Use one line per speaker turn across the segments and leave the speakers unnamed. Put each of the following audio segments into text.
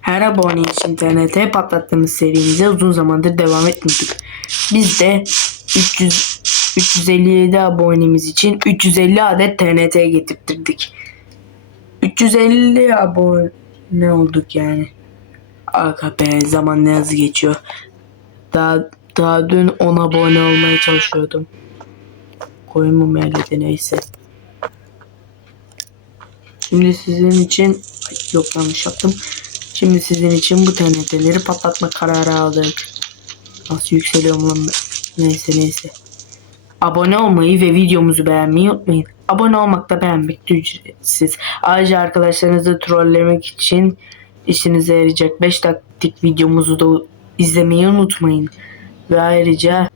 Her abone için TNT patlattığımız serimize uzun zamandır devam etmiyorduk. Biz de 300 357 abonemiz için 350 adet TNT getirttirdik. 350 abone olduk yani. Be zaman ne hızlı geçiyor. Daha daha dün 10 abone olmaya çalışıyordum. Koyun yerledi neyse. Şimdi sizin için yok yanlış yaptım. Şimdi sizin için bu TNT'leri patlatma kararı aldık. Nasıl yükseliyorum lan? Neyse neyse. Abone olmayı ve videomuzu beğenmeyi unutmayın. Abone olmak da beğenmek de ücretsiz. Ayrıca arkadaşlarınızı trollemek için işinize yarayacak 5 dakikalık videomuzu da izlemeyi unutmayın. Ve ayrıca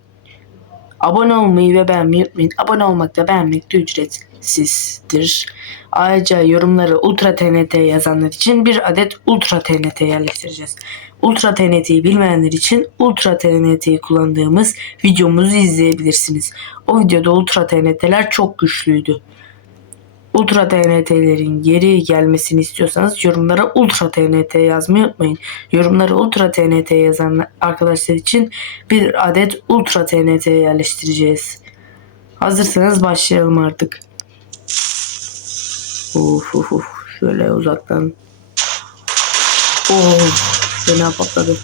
abone olmayı ve beğenmeyi unutmayın. Abone olmak da beğenmek de ücretsizdir. Ayrıca yorumlara Ultra TNT yazanlar için bir adet Ultra TNT yerleştireceğiz. Ultra TNT'yi bilmeyenler için Ultra TNT'yi kullandığımız videomuzu izleyebilirsiniz. O videoda Ultra TNT'ler çok güçlüydü. Ultra TNT'lerin geri gelmesini istiyorsanız yorumlara Ultra TNT yazmayı unutmayın. Yorumlara Ultra TNT yazan arkadaşlar için bir adet Ultra TNT yerleştireceğiz. Hazırsanız başlayalım artık. Uf uf uf. Şöyle uzaktan. Of. Fena patladı.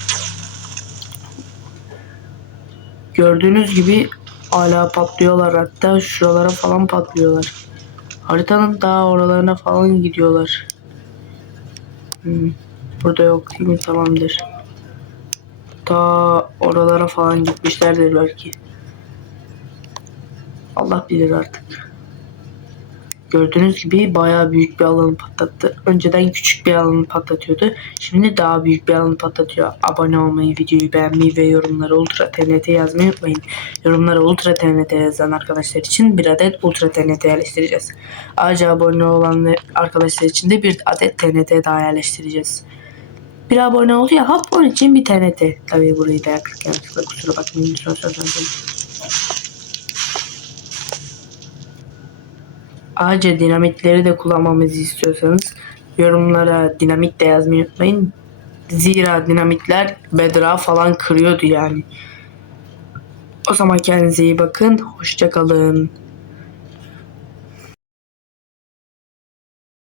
Gördüğünüz gibi hala patlıyorlar. Hatta şuralara falan patlıyorlar. Haritanın daha oralarına falan gidiyorlar. Hmm. Burada yok değil mi? Tamamdır. Ta oralara falan gitmişlerdir belki. Allah bilir artık. Gördüğünüz gibi bayağı büyük bir alanı patlattı. Önceden küçük bir alanı patlatıyordu. Şimdi daha büyük bir alanı patlatıyor. Abone olmayı, videoyu beğenmeyi ve yorumlara Ultra TNT yazmayı unutmayın. Yorumlara Ultra TNT yazan arkadaşlar için bir adet Ultra TNT yerleştireceğiz. Ayrıca abone olan arkadaşlar için de bir adet TNT daha yerleştireceğiz. Bir abone oldu ya hop onun için bir TNT. Tabii burayı da yaktık yanlışlıkla kusura bakmayın. Lütfen lütfen Ayrıca dinamitleri de kullanmamızı istiyorsanız yorumlara dinamit de yazmayı unutmayın. Zira dinamitler bedra falan kırıyordu yani. O zaman kendinize iyi bakın. Hoşçakalın.